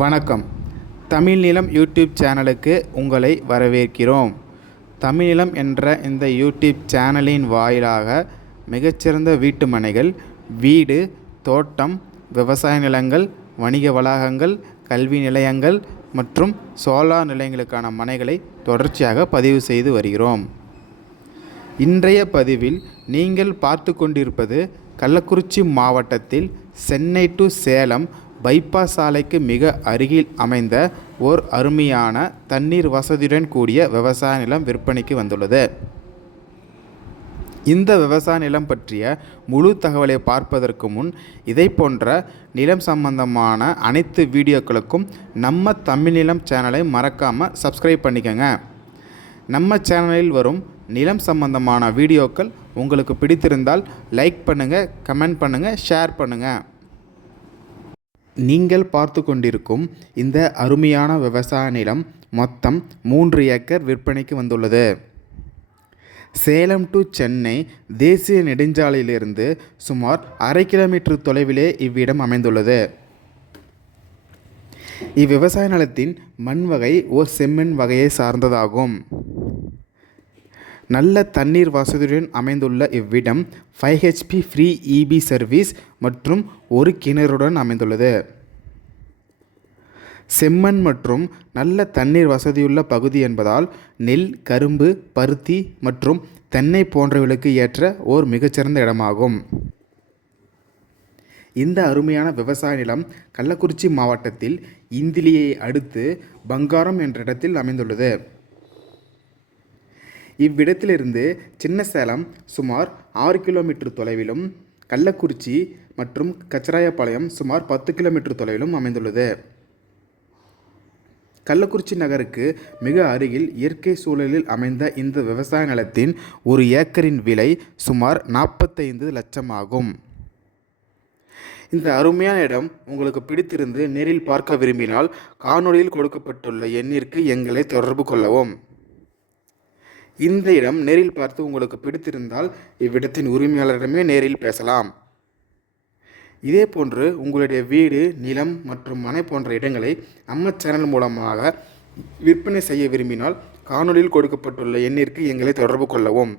வணக்கம். தமிழ் நிலம் யூடியூப் சேனலுக்கு உங்களை வரவேற்கிறோம். தமிழ் நிலம் என்ற இந்த யூடியூப் சேனலின் வாயிலாக மிகச்சிறந்த வீட்டு மனைகள், வீடு, தோட்டம், விவசாய நிலங்கள், வணிக வளாகங்கள், கல்வி நிலையங்கள் மற்றும் சோலார் நிலையங்களுக்கான மனைகளை தொடர்ச்சியாக பதிவு செய்து வருகிறோம். இன்றைய பதிவில் நீங்கள் பார்த்து கொண்டிருப்பது கள்ளக்குறிச்சி மாவட்டத்தில் சென்னை டு சேலம் பைபாஸ் சாலைக்கு மிக அருகில் அமைந்த ஓர் அருமையான தண்ணீர் வசதியுடன் கூடிய விவசாய நிலம் விற்பனைக்கு வந்துள்ளது. இந்த விவசாய நிலம் பற்றிய முழு தகவலை பார்ப்பதற்கு முன் இதை போன்ற நிலம் சம்பந்தமான அனைத்து வீடியோக்களுக்கும் நம்ம தமிழ் நிலம் சேனலை மறக்காமல் சப்ஸ்கிரைப் பண்ணிக்கோங்க. நம்ம சேனலில் வரும் நிலம் சம்பந்தமான வீடியோக்கள் உங்களுக்கு பிடித்திருந்தால் லைக் பண்ணுங்கள், கமெண்ட் பண்ணுங்கள், ஷேர் பண்ணுங்கள். நீங்கள் பார்த்து கொண்டிருக்கும் இந்த அருமையான விவசாய நிலம் மொத்தம் 3 ஏக்கர் விற்பனைக்கு வந்துள்ளது. சேலம் டு சென்னை தேசிய நெடுஞ்சாலையிலிருந்து சுமார் 1/2 கிலோமீட்டர் தொலைவிலே இவ்விடம் அமைந்துள்ளது. இவ்விவசாய நிலத்தின் மண் வகை ஓர் செம்மண் வகையை சார்ந்ததாகும். நல்ல தண்ணீர் வசதியுடன் அமைந்துள்ள இவ்விடம் 5 HP ஃப்ரீ EB சர்வீஸ் மற்றும் ஒரு கிணறுடன் அமைந்துள்ளது. செம்மண் மற்றும் நல்ல தண்ணீர் வசதியுள்ள பகுதி என்பதால் நெல், கரும்பு, பருத்தி மற்றும் தென்னை போன்றவர்களுக்கு ஏற்ற ஓர் மிகச்சிறந்த இடமாகும். இந்த அருமையான விவசாய நிலம் கள்ளக்குறிச்சி மாவட்டத்தில் இந்திலியை அடுத்து பங்காரம் என்ற இடத்தில் அமைந்துள்ளது. இவ்விடத்திலிருந்து சின்ன சேலம் சுமார் 6 கிலோமீட்டர் தொலைவிலும், கள்ளக்குறிச்சி மற்றும் கச்சராயபாளையம் சுமார் 10 கிலோமீட்டர் தொலைவிலும் அமைந்துள்ளது. கள்ளக்குறிச்சி நகருக்கு மிக அருகில் இயற்கை சூழலில் அமைந்த இந்த விவசாய நிலத்தின் ஒரு ஏக்கரின் விலை சுமார் 45 லட்சம் ஆகும். இந்த அருமையான இடம் உங்களுக்கு பிடித்திருந்து நேரில் பார்க்க விரும்பினால் காணொளியில் கொடுக்கப்பட்டுள்ள எண்ணிற்கு எங்களை தொடர்பு கொள்ளவும். இந்த இடம் நேரில் பார்த்து உங்களுக்கு பிடித்திருந்தால் இவ்விடத்தின் உரிமையாளரிடமே நேரில் பேசலாம். இதே போன்று உங்களுடைய வீடு, நிலம் மற்றும் மனை போன்ற இடங்களை நம்ம சேனல் மூலமாக விற்பனை செய்ய விரும்பினால் காணொளியில் கொடுக்கப்பட்டுள்ள எண்ணிற்கு எங்களை தொடர்பு கொள்ளவும்.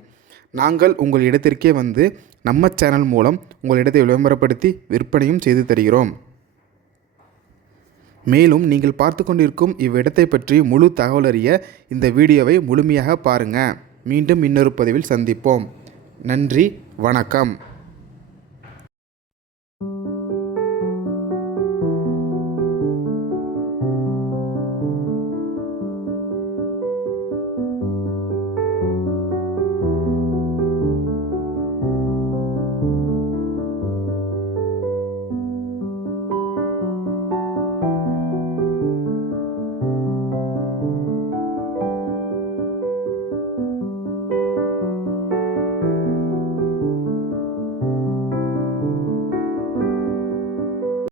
நாங்கள் உங்கள் இடத்திற்கே வந்து நம்ம சேனல் மூலம் உங்கள் இடத்தை விளம்பரப்படுத்தி விற்பனையும் செய்து தருகிறோம். மேலும் நீங்கள் பார்த்து கொண்டிருக்கும் இவ்விடத்தை பற்றி முழு தகவல் அறிய இந்த வீடியோவை முழுமையாக பாருங்கள். மீண்டும் இன்னொரு பதிவில் சந்திப்போம். நன்றி, வணக்கம்.